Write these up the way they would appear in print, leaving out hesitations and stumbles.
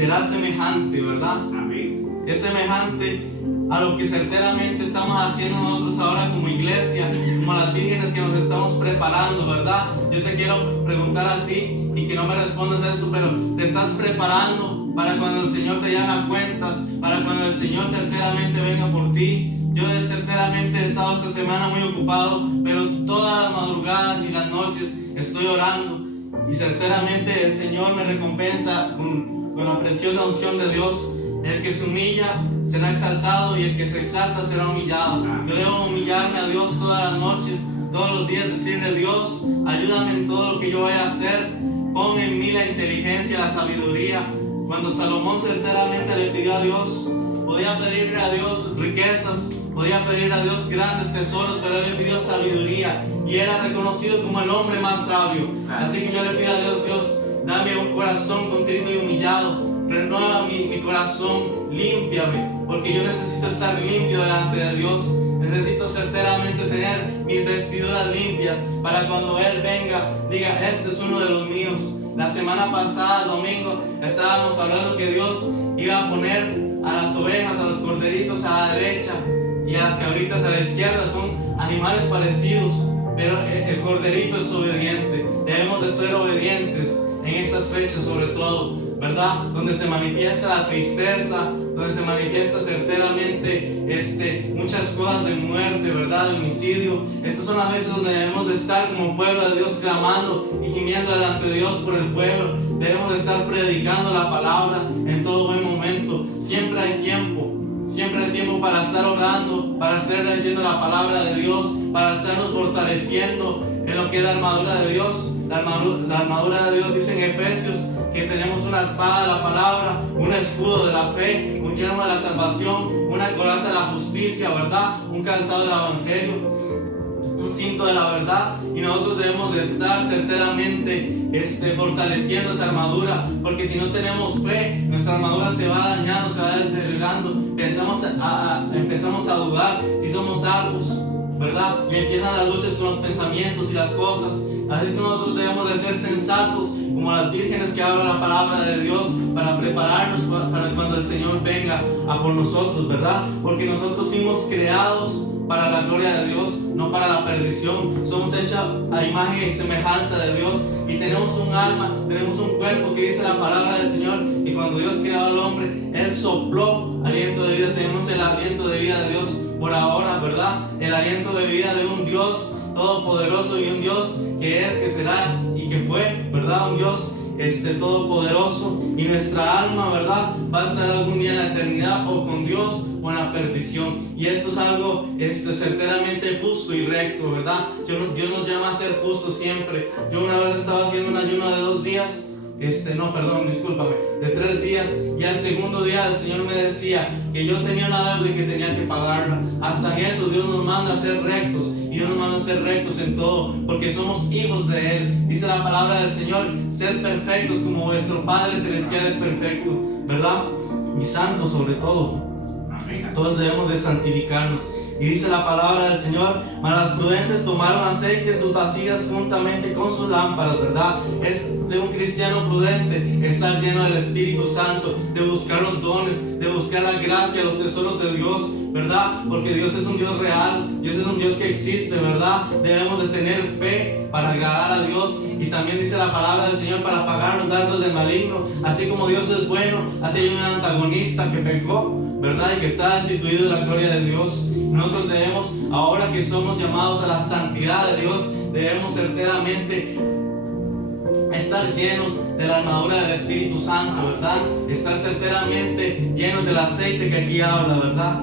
será semejante, ¿verdad? Amén. Es semejante a lo que certeramente estamos haciendo nosotros ahora como iglesia, como las vírgenes que nos estamos preparando, ¿verdad? Yo te quiero preguntar a ti y que no me respondas eso, pero ¿te estás preparando para cuando el Señor te llame a cuentas, para cuando el Señor certeramente venga por ti? Yo certeramente he estado esta semana muy ocupado, pero todas las madrugadas y las noches estoy orando y certeramente el Señor me recompensa con la preciosa unción de Dios. El que se humilla será exaltado y el que se exalta será humillado. Yo debo humillarme a Dios todas las noches, todos los días, decirle: Dios, ayúdame en todo lo que yo vaya a hacer. Pon en mí la inteligencia, la sabiduría. Cuando Salomón certeramente le pidió a Dios, podía pedirle a Dios riquezas, podía pedirle a Dios grandes tesoros, pero él le pidió sabiduría y era reconocido como el hombre más sabio. Así que yo le pido a Dios: Dios, dame un corazón contrito y humillado. Renueva mi corazón, límpiame, porque yo necesito estar limpio delante de Dios. Necesito certeramente tener mis vestiduras limpias para cuando Él venga, diga: este es uno de los míos. La semana pasada, domingo, estábamos hablando que Dios iba a poner a las ovejas, a los corderitos a la derecha y a las cabritas a la izquierda. Son animales parecidos, pero el corderito es obediente. Debemos de ser obedientes en esas fechas, sobre todo, ¿verdad? Donde se manifiesta la tristeza, donde se manifiesta certeramente muchas cosas de muerte, ¿verdad? De homicidio. Estas son las fechas donde debemos de estar como pueblo de Dios, clamando y gimiendo delante de Dios por el pueblo. Debemos de estar predicando la palabra en todo buen momento. Siempre hay tiempo para estar orando, para estar leyendo la palabra de Dios, para estarnos fortaleciendo en lo que es la armadura de Dios. La armadura de Dios dice en Efesios que tenemos una espada de la palabra, un escudo de la fe, un yelmo de la salvación, una coraza de la justicia, ¿verdad? Un calzado del evangelio, un cinto de la verdad. Y nosotros debemos de estar certeramente fortaleciendo esa armadura, porque si no tenemos fe, nuestra armadura se va dañando, se va deteriorando. Empezamos a dudar si somos salvos, ¿verdad? Y empiezan las luchas con los pensamientos y las cosas. Así que nosotros debemos de ser sensatos como las vírgenes que hablan la palabra de Dios, para prepararnos para cuando el Señor venga a por nosotros, ¿verdad? Porque nosotros fuimos creados para la gloria de Dios, no para la perdición. Somos hechos a imagen y semejanza de Dios y tenemos un alma, tenemos un cuerpo que dice la palabra del Señor. Y cuando Dios creó al hombre, Él sopló aliento de vida. Tenemos el aliento de vida de Dios por ahora, ¿verdad? El aliento de vida de un Dios todopoderoso y un Dios que es, que será y que fue, ¿verdad? Un Dios todopoderoso, y nuestra alma, ¿verdad?, va a estar algún día en la eternidad o con Dios o en la perdición. Y esto es algo certeramente justo y recto, ¿verdad? Dios nos llama a ser justos siempre. Yo una vez estaba haciendo un ayuno de 2 días, de 3 días, y al segundo día el Señor me decía que yo tenía una deuda y que tenía que pagarla. Hasta en eso Dios nos manda a ser rectos, y Dios nos manda a ser rectos en todo, porque somos hijos de Él. Dice la palabra del Señor: sed perfectos como vuestro Padre Celestial es perfecto, ¿verdad? Y santo sobre todo. Todos debemos de santificarnos. Y dice la palabra del Señor: mas las prudentes tomaron aceite en sus vasijas juntamente con sus lámparas, ¿verdad? Es de un cristiano prudente estar lleno del Espíritu Santo, de buscar los dones, de buscar la gracia, los tesoros de Dios, ¿verdad? Porque Dios es un Dios real, Dios es un Dios que existe, ¿verdad? Debemos de tener fe para agradar a Dios. Y también dice la palabra del Señor: para pagar los dardos del maligno. Así como Dios es bueno, así hay un antagonista que pecó, ¿verdad? Y que está destituido de la gloria de Dios. Nosotros debemos, ahora que somos llamados a la santidad de Dios, debemos certeramente estar llenos de la armadura del Espíritu Santo, ¿verdad? Estar certeramente llenos del aceite que aquí habla, ¿verdad?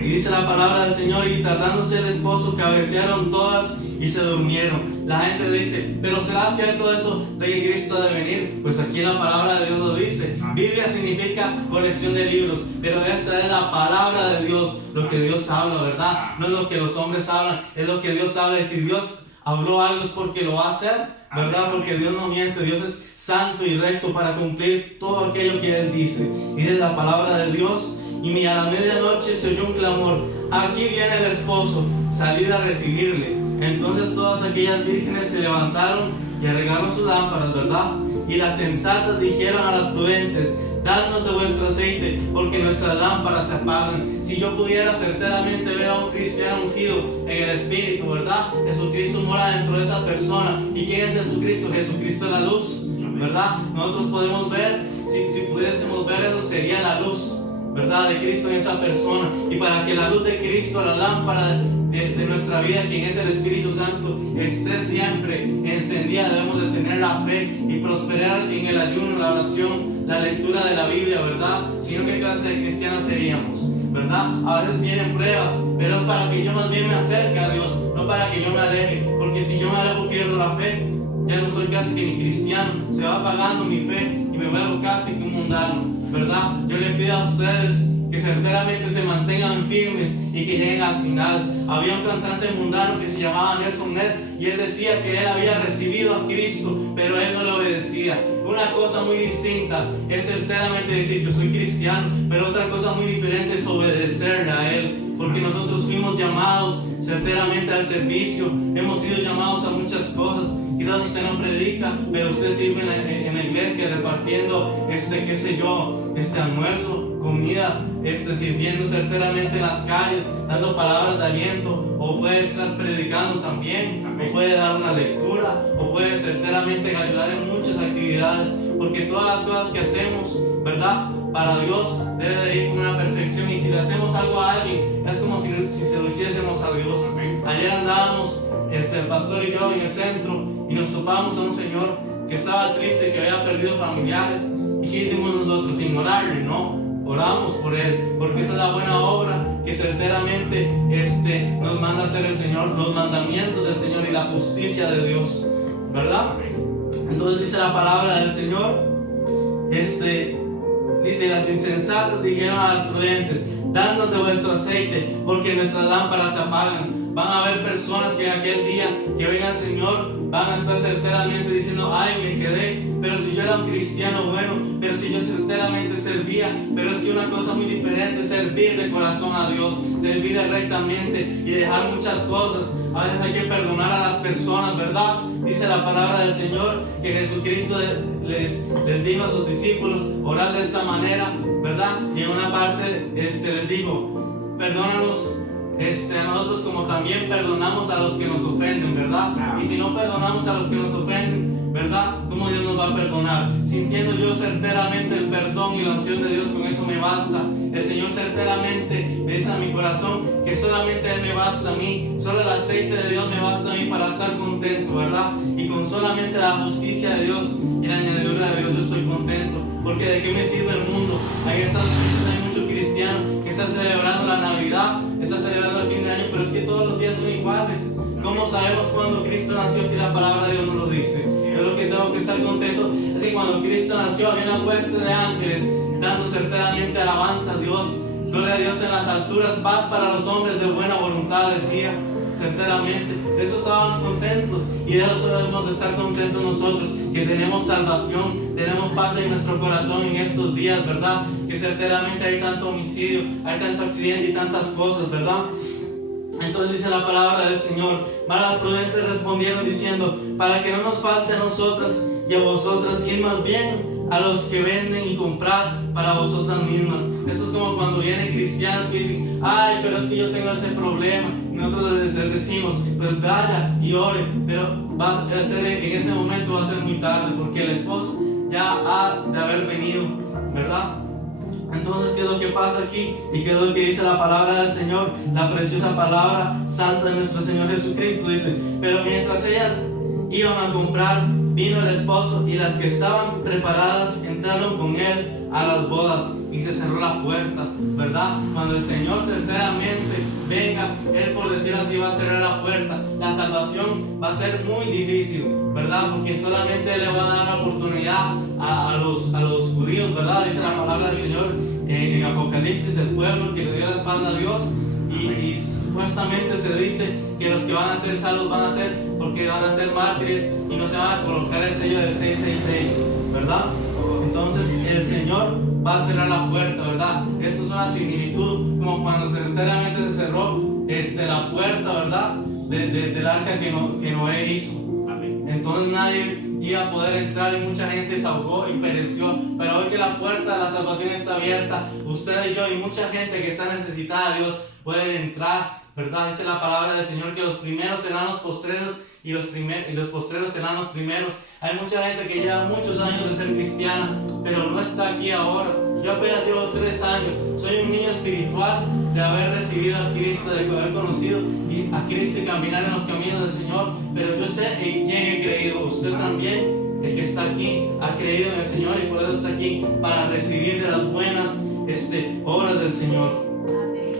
Y dice la palabra del Señor: y tardándose el esposo, cabecearon todas y se durmieron. La gente dice: pero ¿será cierto eso de que Cristo ha de venir? Pues aquí la palabra de Dios lo dice. Biblia significa colección de libros, pero esta es la palabra de Dios, lo que Dios habla, ¿verdad? No es lo que los hombres hablan, es lo que Dios habla. Y si Dios habló algo es porque lo va a hacer, ¿verdad? Porque Dios no miente, Dios es santo y recto para cumplir todo aquello que Él dice. Y de la palabra de Dios: y a la medianoche se oyó un clamor: aquí viene el esposo, salid a recibirle. Entonces todas aquellas vírgenes se levantaron y arreglaron sus lámparas, ¿verdad? Y las sensatas dijeron a las prudentes: dad dadnos de vuestro aceite, porque nuestras lámparas se apagan. Si yo pudiera certeramente ver a un cristiano ungido en el Espíritu, ¿verdad? Jesucristo mora dentro de esa persona. ¿Y quién es Jesucristo? Jesucristo es la luz, ¿verdad? Nosotros podemos ver, si pudiésemos ver eso, sería la luz, ¿verdad? De Cristo en esa persona. Y para que la luz de Cristo, la lámpara de nuestra vida, quien es el Espíritu Santo, esté siempre encendida, debemos de tener la fe y prosperar en el ayuno, la oración, la lectura de la Biblia, ¿verdad? Si no, ¿qué clase de cristianos seríamos? ¿Verdad? A veces vienen pruebas, pero es para que yo más bien me acerque a Dios, no para que yo me aleje, porque si yo me alejo pierdo la fe. Ya no soy casi que ni cristiano, se va apagando mi fe y me vuelvo casi que un mundano, ¿verdad? Yo les pido a ustedes que certeramente se mantengan firmes y que lleguen al final. Había un cantante mundano que se llamaba Nelson Ned y él decía que él había recibido a Cristo, pero él no le obedecía. Una cosa muy distinta es certeramente decir yo soy cristiano, pero otra cosa muy diferente es obedecerle a él, porque nosotros fuimos llamados certeramente al servicio, hemos sido llamados a muchas cosas. Quizás usted no predica, pero usted sirve en la iglesia repartiendo qué sé yo, almuerzo, comida, sirviendo certeramente en las calles, dando palabras de aliento, o puede estar predicando también, o puede dar una lectura, o puede certeramente ayudar en muchas actividades, porque todas las cosas que hacemos, ¿verdad?, para Dios debe de ir con una perfección, y si le hacemos algo a alguien es como si se lo hiciésemos a Dios. Ayer andábamos el pastor y yo en el centro y nos topamos a un señor que estaba triste, que había perdido familiares, y ¿qué hicimos nosotros? Ignorarle, no, oramos por él, porque esa es la buena obra que certeramente nos manda a hacer el Señor, los mandamientos del Señor y la justicia de Dios, ¿verdad? Entonces dice la palabra del Señor, dice: las insensatas dijeron a las prudentes, dadnos de vuestro aceite, porque nuestras lámparas se apagan. Van a haber personas que en aquel día que venga el Señor van a estar certeramente diciendo: ay, me quedé, pero si yo era un cristiano bueno, pero si yo certeramente servía. Pero es que una cosa muy diferente es servir de corazón a Dios, servir rectamente y dejar muchas cosas. A veces hay que perdonar a las personas, ¿verdad? Dice la palabra del Señor que Jesucristo les dijo a sus discípulos: orad de esta manera, ¿verdad? Y en una parte les dijo: perdónanos a nosotros como también perdonamos a los que nos ofenden, ¿verdad? Y si no perdonamos a los que nos ofenden, ¿verdad?, ¿cómo Dios nos va a perdonar? Sintiendo yo certeramente el perdón y la unción de Dios, con eso me basta. El Señor certeramente me dice a mi corazón que solamente Él me basta a mí, solo el aceite de Dios me basta a mí para estar contento, ¿verdad? Y con solamente la justicia de Dios y la añadidura de Dios yo estoy contento, porque ¿de qué me sirve el mundo? En Estados Unidos hay muchos cristianos que están celebrando la Navidad, están celebrando el fin de año, pero es que todos los días son iguales. ¿Cómo sabemos cuándo Cristo nació si la palabra de Dios no lo dice? Yo lo que tengo que estar contento es que cuando Cristo nació había una hueste de ángeles dando certeramente alabanza a Dios. Gloria a Dios en las alturas, paz para los hombres de buena voluntad, decía certeramente. De eso estaban contentos, y de eso debemos de estar contentos nosotros, que tenemos salvación, tenemos paz en nuestro corazón en estos días, ¿verdad? Que certeramente hay tanto homicidio, hay tanto accidente y tantas cosas, ¿verdad? Entonces dice la palabra del Señor: mas las prudentes respondieron diciendo: para que no nos falte a nosotras y a vosotras, id más bien a los que venden y comprar para vosotras mismas. Esto es como cuando vienen cristianos que dicen: ay, pero es que yo tengo ese problema, y nosotros les decimos: pues vaya y ore, pero va a ser, en ese momento va a ser muy tarde, porque el esposo ya ha de haber venido, ¿verdad? Entonces, ¿qué es lo que pasa aquí? ¿Y qué es lo que dice la palabra del Señor? La preciosa palabra santa de nuestro Señor Jesucristo dice: pero mientras ellas iban a comprar, vino el esposo, y las que estaban preparadas entraron con él a las bodas, y se cerró la puerta, ¿verdad? Cuando el Señor certeramente venga, Él, por decir así, va a cerrar la puerta. La salvación va a ser muy difícil, ¿verdad? Porque solamente Él le va a dar la oportunidad a los judíos, ¿verdad? Dice la palabra del Señor en Apocalipsis: el pueblo que le dio la espalda a Dios, y supuestamente se dice que los que van a ser salvos van a ser porque van a ser mártires y no se van a colocar el sello del 666, ¿verdad? Entonces el Señor va a cerrar la puerta, ¿verdad? Esto es una similitud como cuando certeramente se cerró la puerta, ¿verdad? Del arca que Noé hizo. Entonces nadie iba a poder entrar y mucha gente se ahogó y pereció. Pero hoy que la puerta de la salvación está abierta, usted y yo y mucha gente que está necesitada de Dios puede entrar, ¿verdad? Dice la palabra del Señor que los primeros serán los postreros y los postreros serán los primeros. Hay mucha gente que lleva muchos años de ser cristiana, pero no está aquí ahora. Yo apenas llevo 3 años, soy un niño espiritual de haber recibido a Cristo, de haber conocido a Cristo y caminar en los caminos del Señor, pero yo sé en quién he creído. Usted también, el que está aquí, ha creído en el Señor y por eso está aquí, para recibir de las buenas obras del Señor.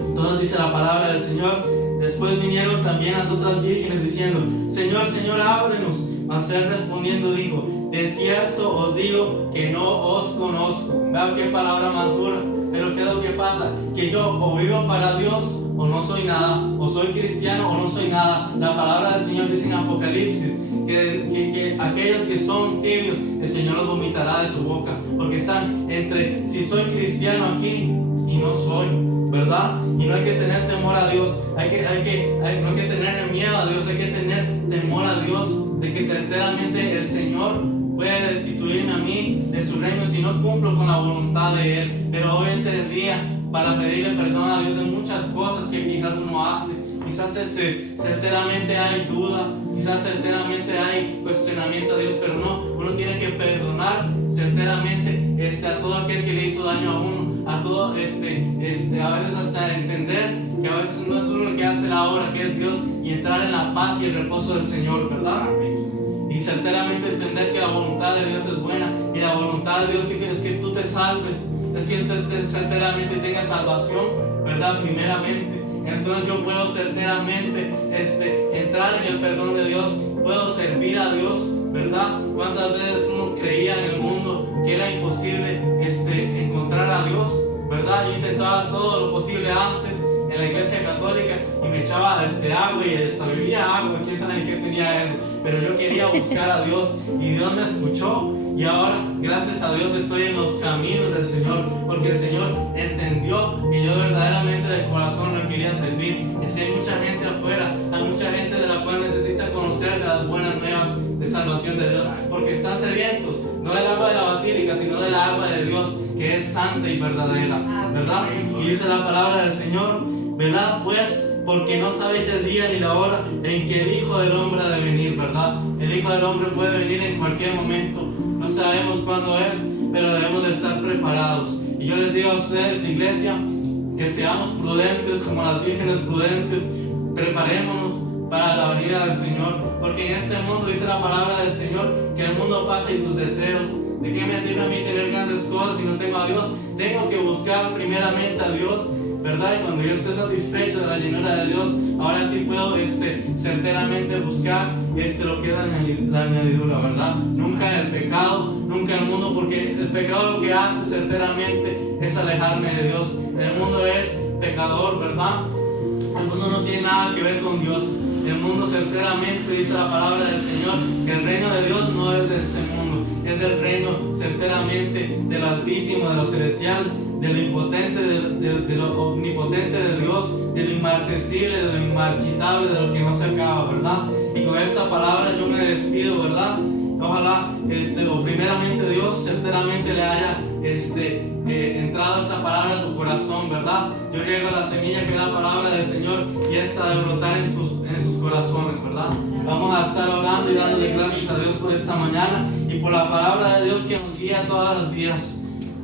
Entonces dice la palabra del Señor: después vinieron también las otras vírgenes diciendo: Señor, Señor, ábrenos. Mas él respondiendo dijo: de cierto os digo que no os conozco. Vean qué palabra más dura. Pero ¿qué es lo que pasa? Que yo o vivo para Dios o no soy nada, o soy cristiano o no soy nada. La palabra del Señor dice en Apocalipsis que aquellos que son tibios, el Señor los vomitará de su boca, porque están entre si soy cristiano aquí y no soy, ¿verdad? Y no hay que tener temor a Dios, no hay que tener miedo a Dios, hay que tener temor a Dios, de que certeramente el Señor puede destituirme a mí de su reino si no cumplo con la voluntad de Él. Pero hoy es el día para pedirle perdón a Dios de muchas cosas que quizás uno hace. Quizás certeramente hay duda, quizás certeramente hay cuestionamiento a Dios, pero no, uno tiene que perdonar certeramente a todo aquel que le hizo daño a uno, a todo a veces hasta entender que a veces no es uno el que hace la obra, que es Dios, y entrar en la paz y el reposo del Señor, ¿verdad? Y certeramente entender que la voluntad de Dios es buena, y la voluntad de Dios es que tú te salves, es que usted certeramente tenga salvación, ¿verdad? Primeramente. Entonces yo puedo certeramente entrar en el perdón de Dios, puedo servir a Dios, ¿verdad? ¿Cuántas veces uno creía en el mundo que era imposible encontrar a Dios, ¿verdad? Yo intentaba todo lo posible antes en la iglesia católica y me echaba agua y hasta bebía agua, quién sabe qué tenía eso, pero yo quería buscar a Dios y Dios me escuchó. Y ahora, gracias a Dios, estoy en los caminos del Señor, porque el Señor entendió que yo verdaderamente de corazón lo quería servir. Y así hay mucha gente afuera, hay mucha gente de la cual necesita conocer de las buenas nuevas de salvación de Dios, porque están sedientos, no del agua de la basílica, sino del agua de Dios, que es santa y verdadera, ¿verdad? Y dice la palabra del Señor: velad pues, porque no sabéis el día ni la hora en que el Hijo del Hombre ha de venir, ¿verdad? El Hijo del Hombre puede venir en cualquier momento. No sabemos cuándo es, pero debemos de estar preparados. Y yo les digo a ustedes, iglesia, que seamos prudentes como las vírgenes prudentes. Preparémonos para la venida del Señor, porque en este mundo, dice la palabra del Señor, que el mundo pasa y sus deseos. ¿De qué me sirve a mí tener grandes cosas si no tengo a Dios? Tengo que buscar primeramente a Dios, ¿verdad? Y cuando yo esté satisfecho de la llenura de Dios, ahora sí puedo certeramente buscar lo que es la añadidura, ¿verdad? Nunca en el pecado, nunca en el mundo, porque el pecado lo que hace certeramente es alejarme de Dios. El mundo es pecador, ¿verdad? El mundo no tiene nada que ver con Dios. El mundo certeramente, dice la palabra del Señor, que el reino de Dios no es de este mundo, es del reino certeramente del Altísimo, de lo celestial, de lo impotente, de lo omnipotente de Dios, de lo inmarcesible, de lo inmarchitable, de lo que no se acaba, ¿verdad? Y con esta palabra yo me despido, ¿verdad? Ojalá, primeramente Dios certeramente le haya entrado esta palabra a tu corazón, ¿verdad? Yo riego la semilla que es la palabra del Señor y esta de brotar en sus corazones, ¿verdad? Vamos a estar orando y dándole gracias a Dios por esta mañana y por la palabra de Dios que nos guía todos los días.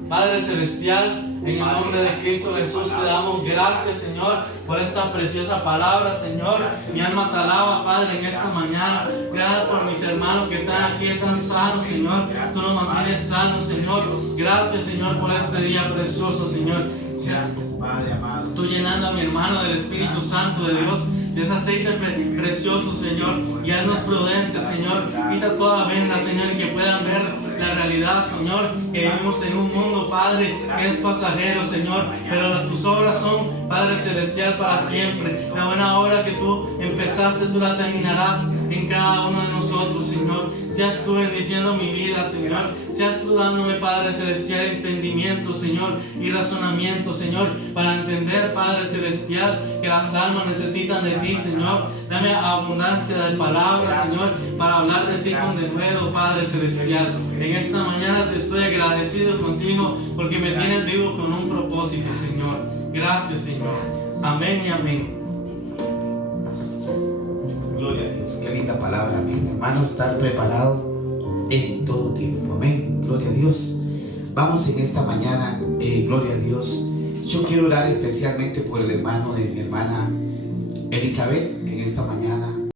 Padre Celestial, en el nombre de Cristo Jesús te damos gracias, Señor, por esta preciosa palabra, Señor. Mi alma te alaba, Padre, en esta mañana. Gracias por mis hermanos que están aquí tan sanos, Señor. Tú nos mantienes sanos, Señor. Gracias, Señor, por este día precioso, Señor. Gracias, Padre amado. Tú llenando a mi hermano del Espíritu Santo de Dios, de ese aceite precioso, Señor, y haznos prudentes, Señor. Quita toda venda, Señor, que puedan ver la realidad, Señor, que vivimos en un mundo, Padre, que es pasajero, Señor, pero tus obras son, Padre Celestial, para siempre. La buena obra que tú empezaste, tú la terminarás en cada uno de nosotros, Señor. Seas tú bendiciendo mi vida, Señor. Seas tú dándome, Padre Celestial, entendimiento, Señor, y razonamiento, Señor, para entender, Padre Celestial, que las almas necesitan de ti, Señor. Dame abundancia de palabras, Señor, para hablar de ti con denuedo, Padre Celestial. En esta mañana te estoy agradecido contigo porque me tienes vivo con un propósito, Señor. Gracias, Señor. Amén y amén. Gloria a Dios, qué linda palabra, amén. Hermano, estar preparado en todo tiempo, amén. Gloria a Dios. Vamos en esta mañana, gloria a Dios. Yo quiero orar especialmente por el hermano de mi hermana Elizabeth en esta mañana.